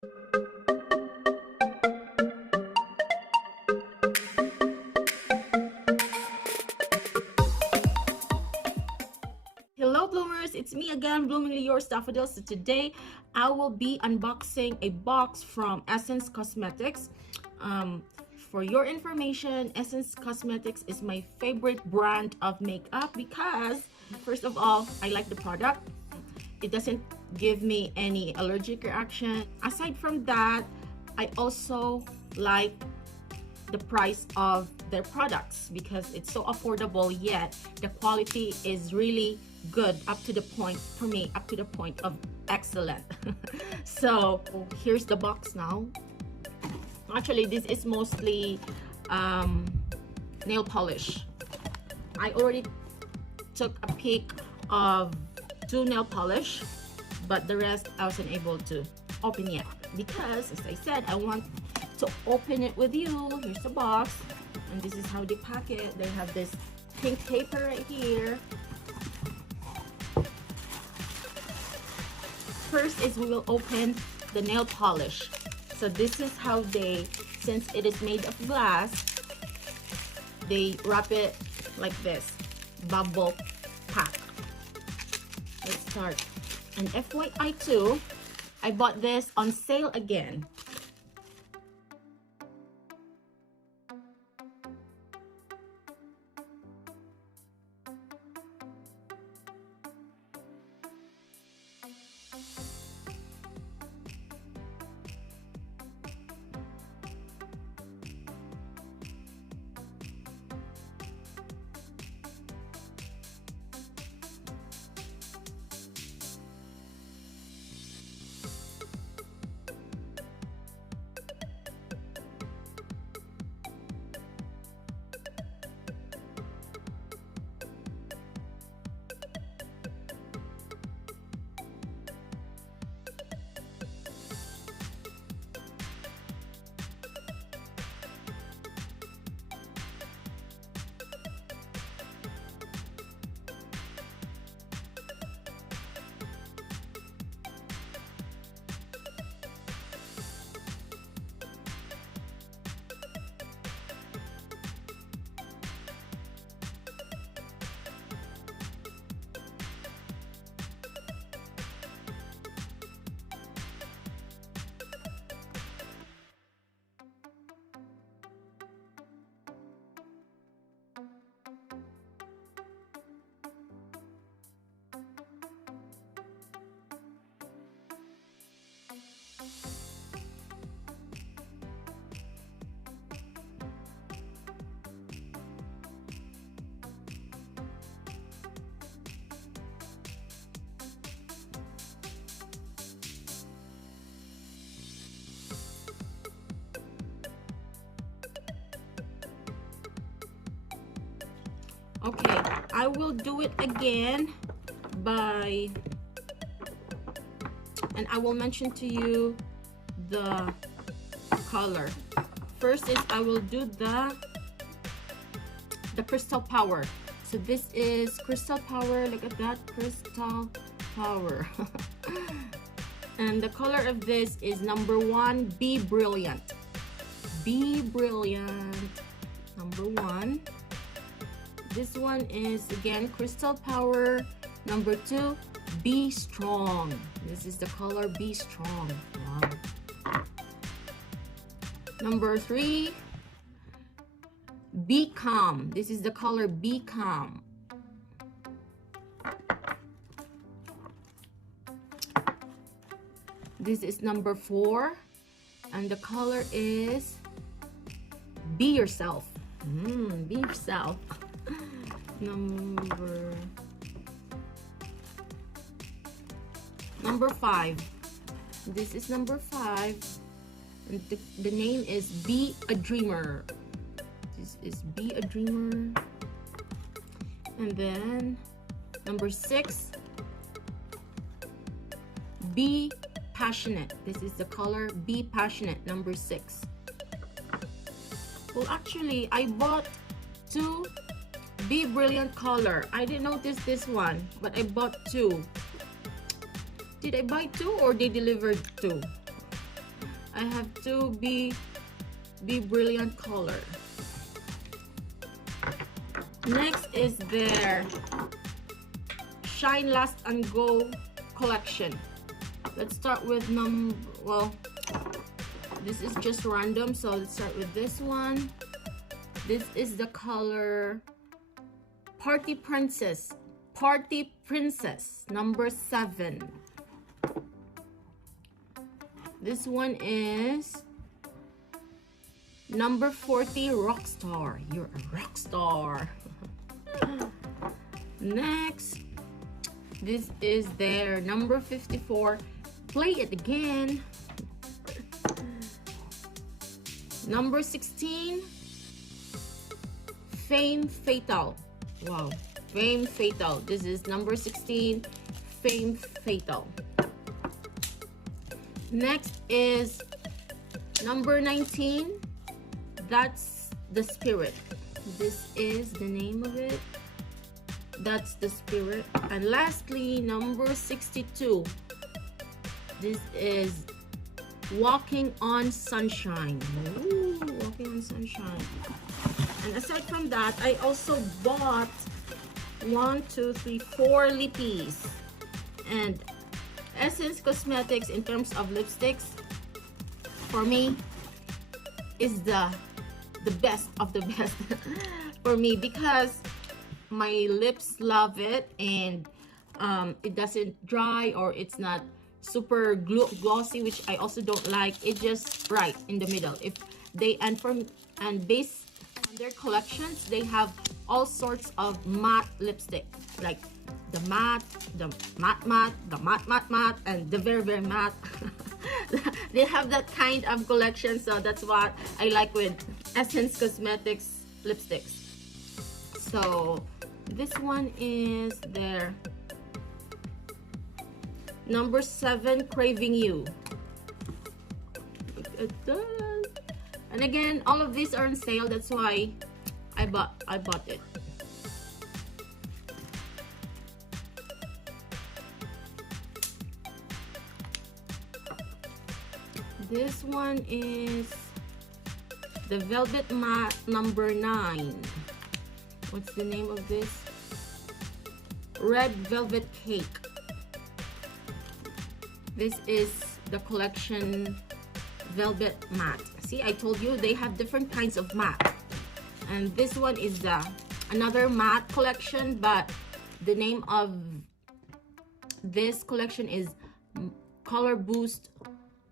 Hello bloomers, it's me again, bloomingly yours, Daffodil. So today I will be unboxing a box from Essence Cosmetics. For your information, Essence Cosmetics is my favorite brand of makeup because first of all, I like the product. It doesn't give me any allergic reaction. Aside from that, I also like the price of their products because it's so affordable, yet the quality is really good, up to the point, for me, up to the point of excellent. So here's the box now. Actually, this is mostly nail polish. I already took a peek of 2 nail polish, but the rest I wasn't able to open yet because, as I said, I want to open it with you. Here's the box, and this is how they pack it. They have this pink paper right here. First is we will open the nail polish. So this is how they, since it is made of glass, they wrap it like this, bubble pack. Let's start. And FYI too, I bought this on sale again. Okay, I will do it again by, and I will mention to you the color. First is I will do the Crystal Power. So this is Crystal Power. Look at that, Crystal Power. And the color of this is number 1, Be Brilliant. Be Brilliant, number 1. This one is again Crystal Power. Number 2, Be Strong. This is the color Be Strong. Wow. Number 3, Be Calm. This is the color Be Calm. This is number 4, and the color is Be Yourself. Be Yourself. Number 5. This is number 5, and the name is Be a Dreamer. This is Be a Dreamer. And then number 6, Be Passionate. This is the color Be Passionate, number 6. Well, actually, I bought 2 Be Brilliant color. I didn't notice this one, but I bought 2. Did I buy 2 or they delivered 2? I have to be brilliant color. Next is their Shine Last and Go collection. Let's start with well, this is just random, so let's start with this one. This is the color Party Princess number 7. This one is number 40, Rockstar. You're a rock star. Next, this is their number 54, Play It Again. Number 16, Fame Fatal. Wow, Fame Fatal. This is number 16, Fame Fatal. Next is number 19, That's the Spirit. This is the name of it. That's the Spirit. And lastly, number 62. This is Walking on Sunshine. Ooh, Walking on Sunshine. And aside from that, I also bought 4 lippies. And Essence Cosmetics, in terms of lipsticks, for me, is the best of the best for me, because my lips love it, and it doesn't dry, or it's not super glossy, which I also don't like. It's just right in the middle. If they based on their collections, they have all sorts of matte lipstick, like the matte, the matte, and the very matte. They have that kind of collection, so that's what I like with Essence Cosmetics lipsticks. So this one is their number 7, Craving You. Look at that. And again, all of these are on sale, that's why I bought it. This one is the Velvet Matte number 9. What's the name of this? Red Velvet Cake. This is the collection Velvet Matte. See, I told you they have different kinds of matte. And this one is another matte collection, but the name of this collection is Color Boost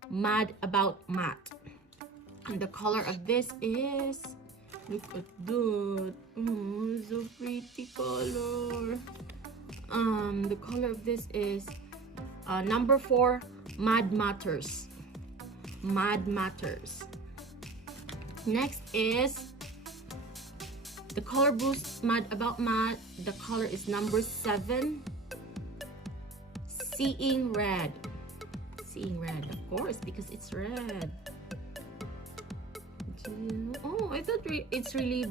Mad About Matte. And the color of this is, look at that, so pretty color. The color of this is number 4, Mad Matters. Mad Matters. Next is the Color Boost Mad About Matte. The color is number 7, Seeing Red. Seeing Red, of course, because it's red. Oh, I thought it's really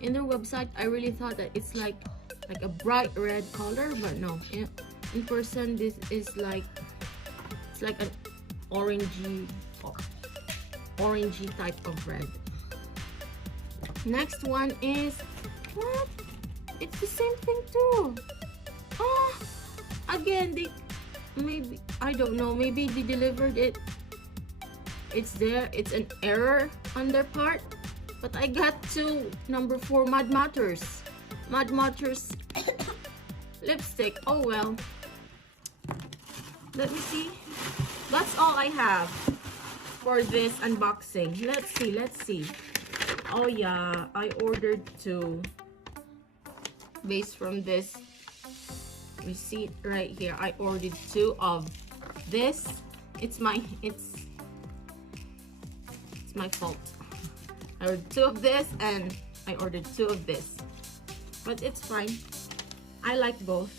in their website, I really thought that it's like a bright red color, but no, in person this is like, it's like an orangey type of red. Next one is, what? It's the same thing too. Again, maybe, I don't know, maybe they delivered it, it's there, it's an error on their part, but I got to number 4, Mad Matters lipstick. Oh well, let me see. That's all I have for this unboxing. Let's see. Oh yeah, I ordered 2 based from this receipt right here. I ordered 2 of this. It's my fault. I ordered 2 of this and I ordered 2 of this, but it's fine. I like both.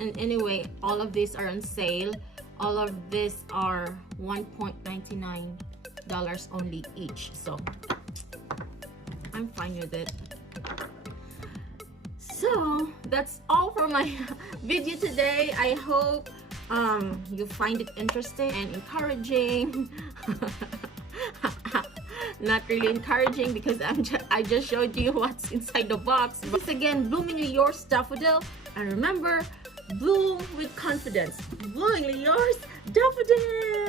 And anyway, all of these are on sale. All of these are $1.99 only each, so I'm fine with it. So that's all for my video today. I hope you find it interesting and encouraging. Not really encouraging because I just showed you what's inside the box. Once again, bloomingly yours, Daffodil. And remember, bloom with confidence. Bloomingly yours, Daffodil.